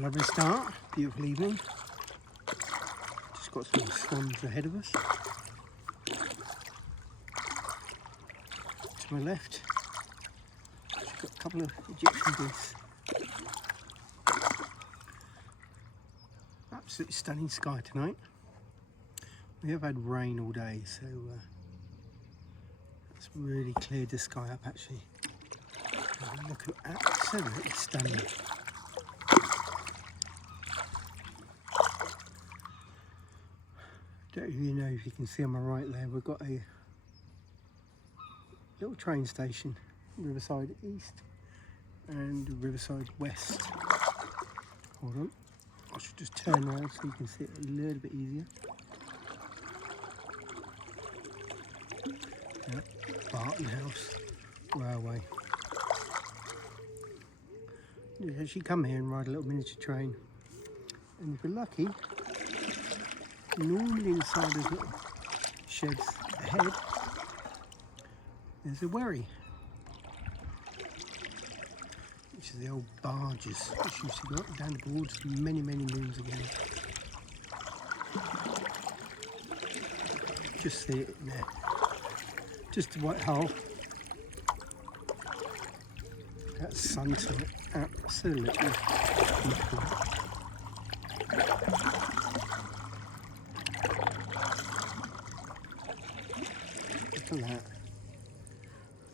Lovely start, beautiful evening. Just got some swans ahead of us. To my left, just got a couple of Egyptian geese. Absolutely stunning sky tonight. We have had rain all day, so it's really cleared the sky up actually. Looking absolutely stunning. Don't really know if you can see on my right there, we've got a little train station, Riverside East and Riverside West. Hold on, I should just turn around so you can see it a little bit easier. Yeah, Barton House Railway. You actually come here and ride a little miniature train, and if you're lucky, normally inside those little sheds ahead, there's a wherry, which is the old barges which used to go up and down the Broads many moons ago. Just see it there, just a white hull. That sunset, absolutely beautiful. Look at that.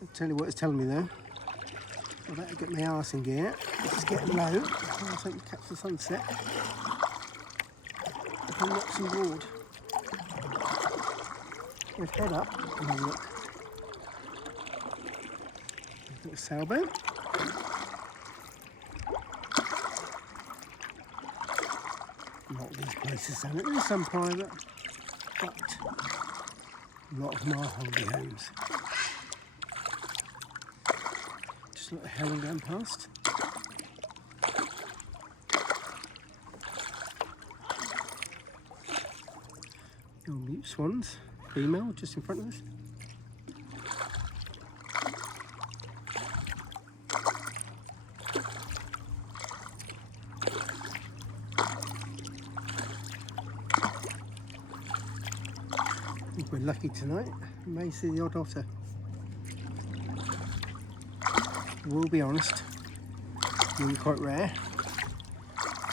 I'll tell you what it's telling me though. I better get my arse in gear. It's getting low. I hope to catch the sunset. Up on Wroxham Broad. Let's head up and have a look. Little sailboat. Not these places, though. There is some private, but a lot of them are holiday homes. Just let the herring going past. Your mute swans, female, just in front of us. If we're lucky tonight, we may see the odd otter. We'll be honest, really quite rare,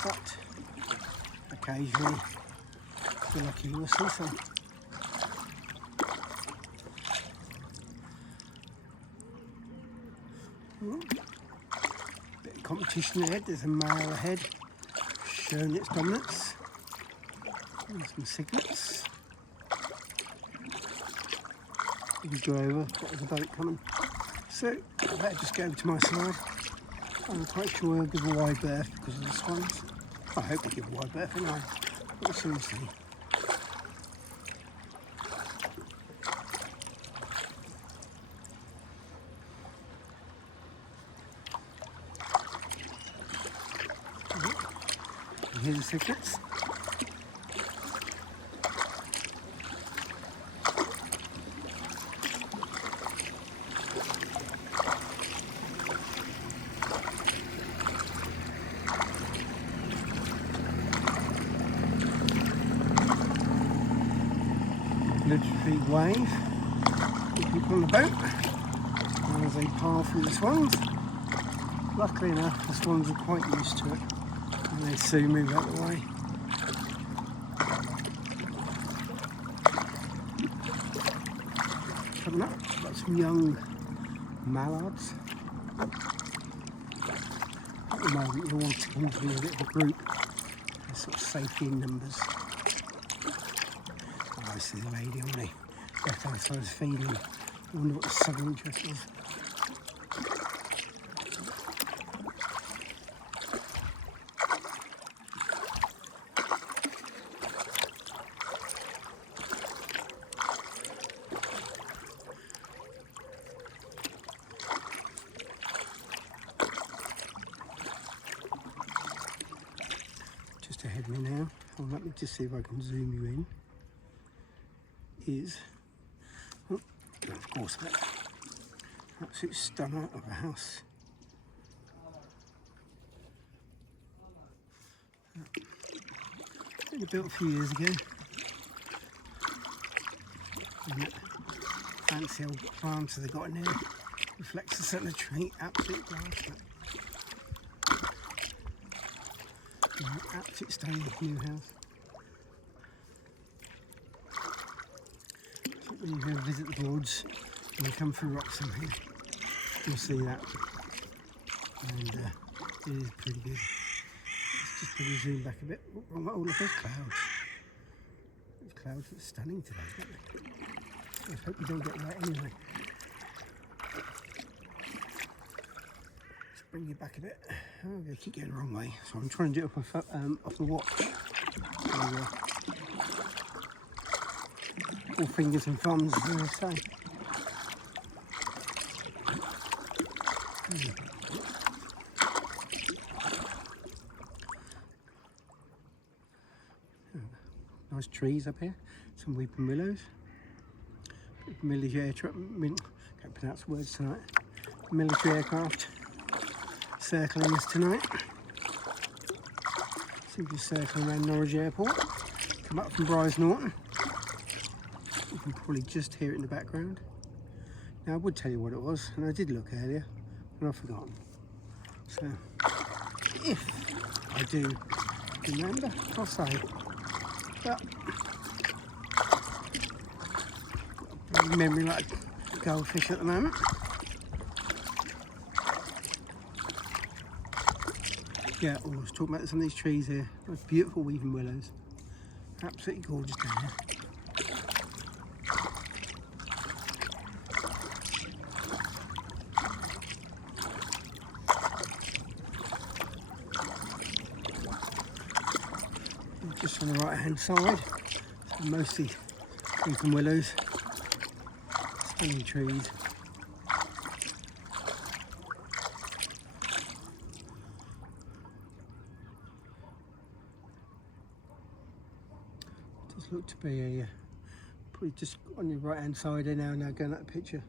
but occasionally, if we're lucky, we'll see some. Bit of competition ahead, there's a male ahead, showing its dominance. And some cygnets. We go over, there's a boat coming. So I better just go over to my side. I'm quite sure I'll give a wide berth because of the swans. I hope they give a wide berth anyway. We'll soon see. You hear the cygnets? Literally wave the people on the boat as they pass through the swans. Luckily enough, the swans are quite used to it and they soon move out of the way. Coming up, got some young mallards. At the moment, we want to be a bit of a group. There's sort of safety in numbers. I see the lady on the left-hand side is feeding. I wonder what the southern interest is. Just ahead of me now. Well, let me just see if I can zoom you in. Is, oh, of course, that absolute stunner of a house. Only built a few years ago. And that fancy old plants they got in there reflects the centre tree, absolute glass. Absolute stunning new house. So when you go visit the Broads and you come through Wroxham here, you'll see that. And it is pretty good. Let's just maybe zoom back a bit. Oh, look, there's clouds. Those clouds are stunning today, aren't they? I hope we don't get wet anyway. Let's bring you back a bit. Oh, I'm going to keep going the wrong way, so I'm trying to do it off the watch. So, all fingers and thumbs, as I say. Nice trees up here, some weeping willows. Military aircraft, can't pronounce words tonight. Military aircraft circling us tonight. Simply circling around Norwich Airport. Come up from Brize Norton. You can probably just hear it in the background. Now I would tell you what it was, and I did look earlier, and I've forgotten. So if I do remember, I'll say. But memory like a goldfish at the moment. Yeah, I was talking about some of these trees here. Those beautiful weeping willows. Absolutely gorgeous down here. Just on the right hand side, so mostly weeping willows, stunning trees. Does look to be a probably just on your right hand side here now going at the picture.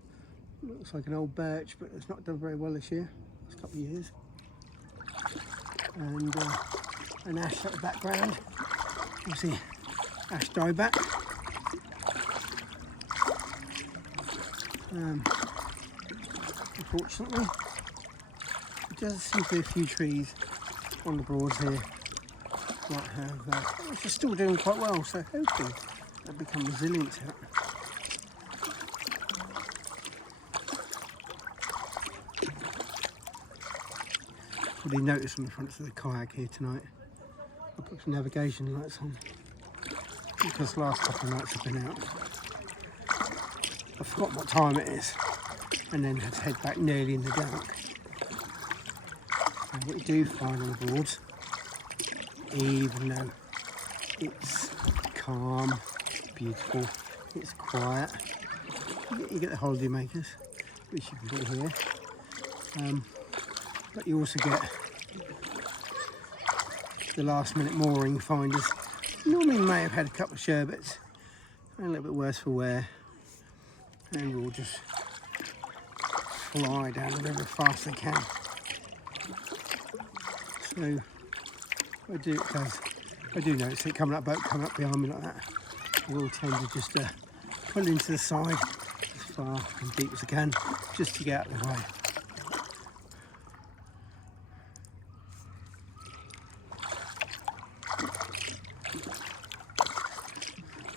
Looks like an old birch, but it's not done very well this year, last couple of years. And an ash at the background. Obviously, ash dieback. Unfortunately, there does seem to be a few trees on the Broads here might have, which are still doing quite well, so hopefully they'll become resilient to it. Probably noticed on the front of the kayak here tonight. I put some navigation lights on because the last couple of nights I've been out. I forgot what time it is and then had to head back nearly in the dark. And what you do find on the Broads, even though it's calm, beautiful, it's quiet, you get the holiday makers, which you can do here, but you also get the last minute mooring finders. Normally may have had a couple of sherbets and a little bit worse for wear, and we'll just fly down the river as fast as they can. So I do notice it coming up behind me like that. I will tend to just pull into the side as far and deep as I can just to get out of the way.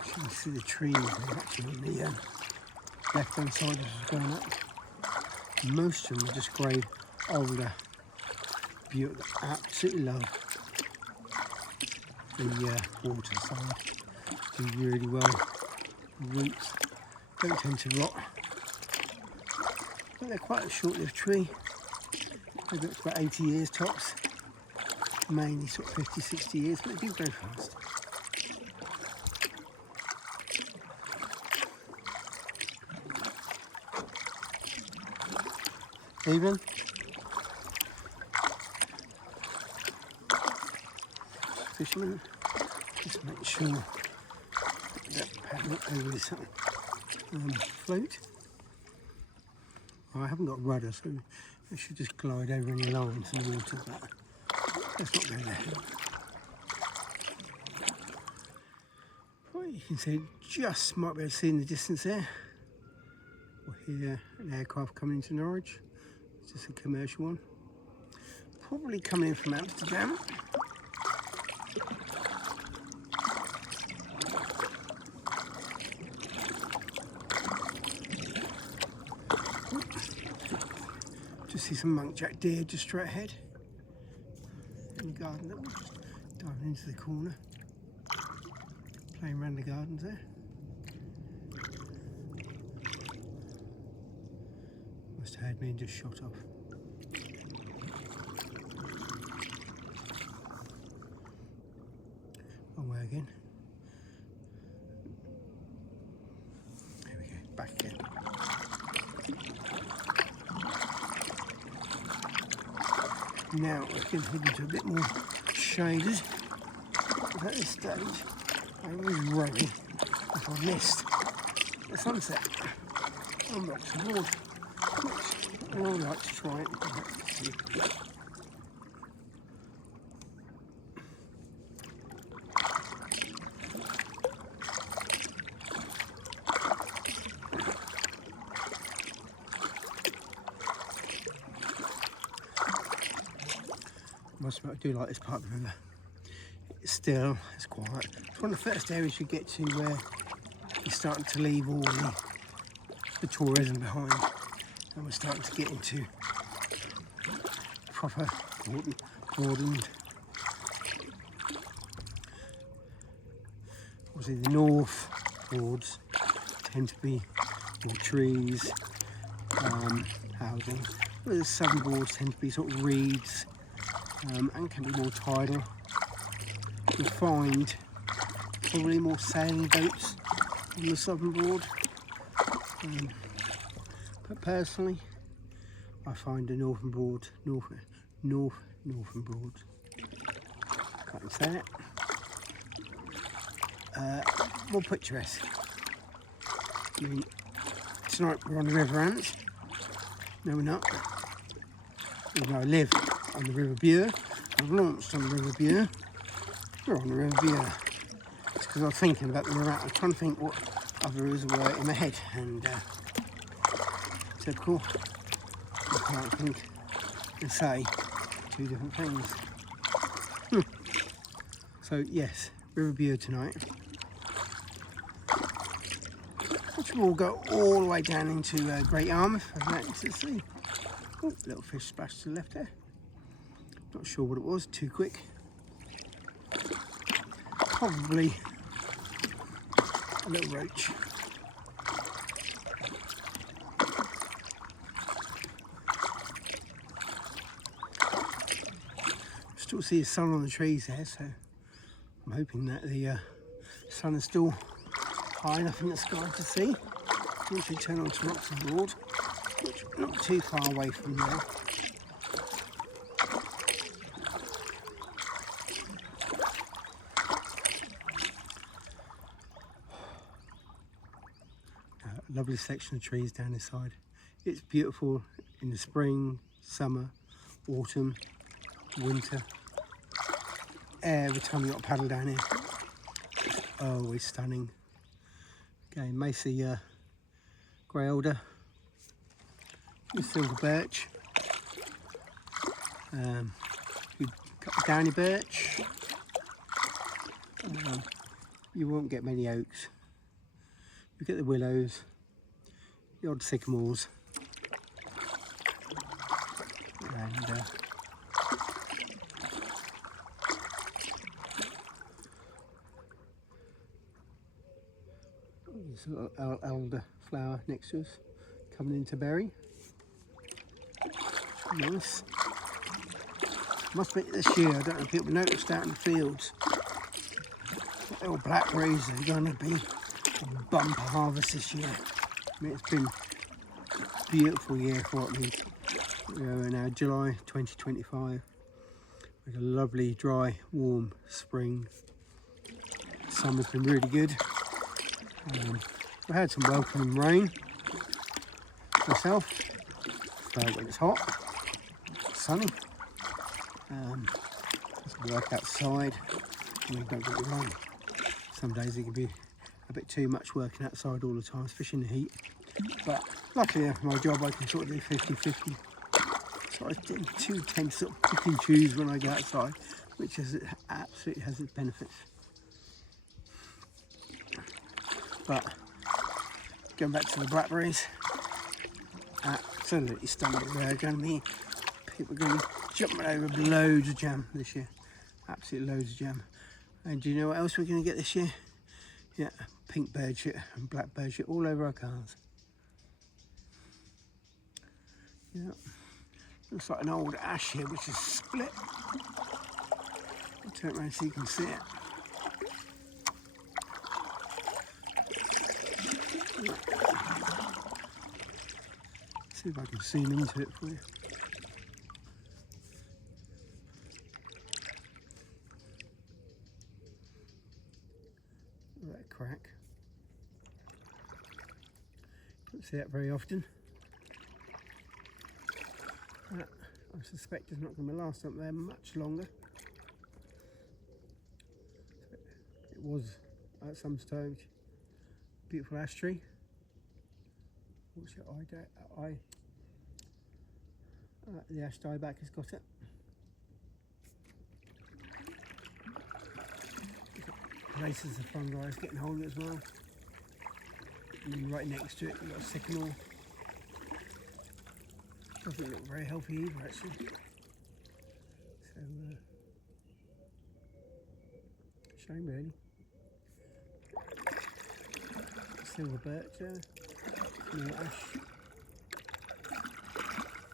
You can see the trees actually on the left hand side as it's going up. Most of them are just grey, older, beautiful. Absolutely love the water side. Do really well. Roots don't tend to rot. But they're quite a short-lived tree. Maybe it's about 80 years tops. Mainly sort of 50, 60 years, but they do go fast. Even. Fisherman, just make sure that paddle over this float. I haven't got a rudder, so I should just glide over any lines and water, but let's not go there. You can see, just might be able to see in the distance there. We'll hear an aircraft coming into Norwich. It's just a commercial one. Probably coming in from Amsterdam. Just see some monkjack deer just straight ahead in the garden. That was just diving into the corner, playing around the gardens there. Must have heard me and just shot off. Wrong way again. There we go, back again. Now we can head into a bit more shaded. But at this stage, I always worry if I missed the sunset on Wroxham Broad, which I would like to try it. I do like this part of the river. It's still, it's quiet. It's one of the first areas you get to where you're starting to leave all the tourism behind, and we're starting to get into proper broadland. Obviously the North Broads tend to be more trees, housing, whereas the Southern Broads tend to be sort of reeds, and can be more tidal. You find probably more sailing boats on the Southern Broad, but personally I find the Northern Broad, Northern Broad, can't say it, more picturesque. I mean, tonight we're on the River Ant. No, we're not. Even though I live on the River Bure, I've launched on the River Bure. We're on the River Bure. It's because I was thinking about the River Ant. I was trying to think what other rivers were in my head, and typical, I can't think and say two different things. So yes, River Bure tonight, which will go all the way down into Great Yarmouth, as that you can see. Oh, little fish splashed to the left there. Not sure what it was, too quick. Probably a little roach. Still see the sun on the trees there, so I'm hoping that the sun is still high enough in the sky to see. Once we turn on to Wroxham Broad, which is not too far away from there. Lovely section of trees down this side. It's beautiful in the spring, summer, autumn, winter. Every time you got a paddle down here, it's always stunning. Again, mostly grey alder, the silver birch, you cut the downy birch. You won't get many oaks. You get the willows, the odd sycamores, and there's a little elder flower next to us coming into berry. Nice. Must be this year, I don't know if people noticed out in the fields, little blackberries are going to be a bumper harvest this year. I mean, it's been a beautiful year for what we are in now, July 2025. We had a lovely, dry, warm spring. Summer's been really good. We had some welcoming rain myself, so when it's hot, sunny, just work outside. I mean, don't get me wrong, some days it can be a bit too much working outside all the time, especially in the heat. But luckily for my job, I can sort of do 50-50. So I tend to sort of pick and choose when I go outside, which absolutely has its benefits. But going back to the blackberries, absolutely stunning. They're going to be, people are going to be jumping over loads of jam this year. Absolutely loads of jam. And do you know what else we're going to get this year? Yeah, pink birdshit and black birdshit all over our cars. Yeah, looks like an old ash here which is split. I'll turn it around so you can see it. See if I can zoom into it for you. Look at that crack. Don't see that very often. I suspect it's not going to last up there much longer. It was at some stage beautiful ash tree. What's your the ash dieback has got it. Places of fungi is getting hold of it as well. And then right next to it you've got a sycamore. Doesn't look very healthy either actually. So shame really. Silver birch, more ash.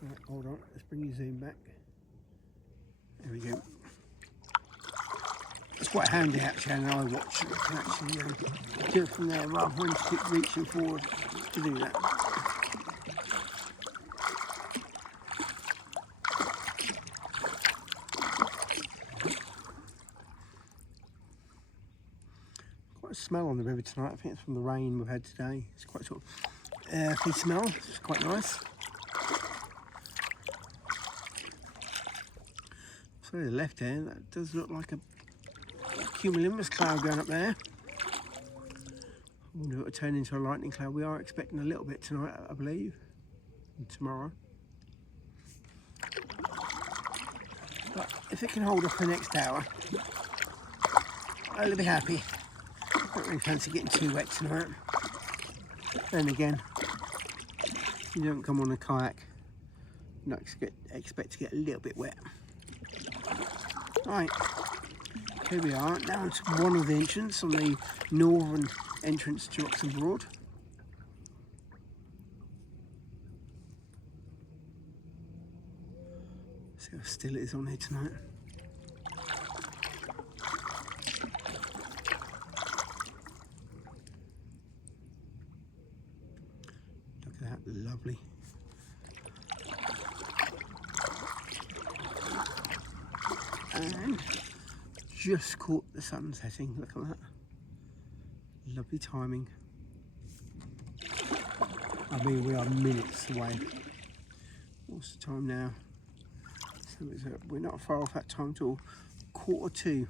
Right, hold on, let's bring your zoom back. There we go. It's quite handy actually, and I watch it can actually do it from there rather than keep reaching forward to do that. Quite a smell on the river tonight. I think it's from the rain we've had today. It's quite sort of earthy smell. It's quite nice. So to the left there, that does look like a cumulonimbus cloud going up there. I wonder if it will turn into a lightning cloud. We are expecting a little bit tonight, I believe, and tomorrow. But if it can hold up for the next hour, I'll be happy. Don't really fancy getting too wet tonight. Then again, you don't come on a kayak, you don't expect to get a little bit wet. Right, here we are, down to one of the entrances on the northern entrance to Wroxham Broad. See how still it is on here tonight. Look at that, lovely. And just caught the sun setting, look at that. Lovely timing. I mean, we are minutes away. What's the time now? So we're not far off that time till 9:45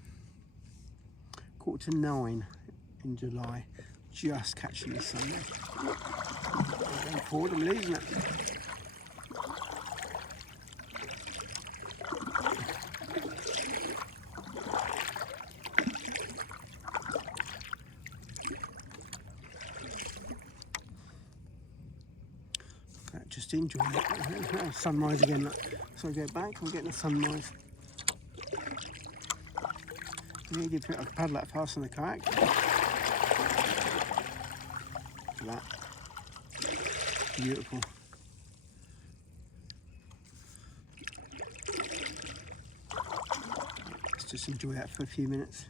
in July. Just catching the sun there. Going forward, I'm losing it. Just enjoy it. Sunrise again. Look. So I go back, I'm getting a sunrise. I really did think I could paddle that fast on the kayak. Look at that. Beautiful. Let's just enjoy that for a few minutes.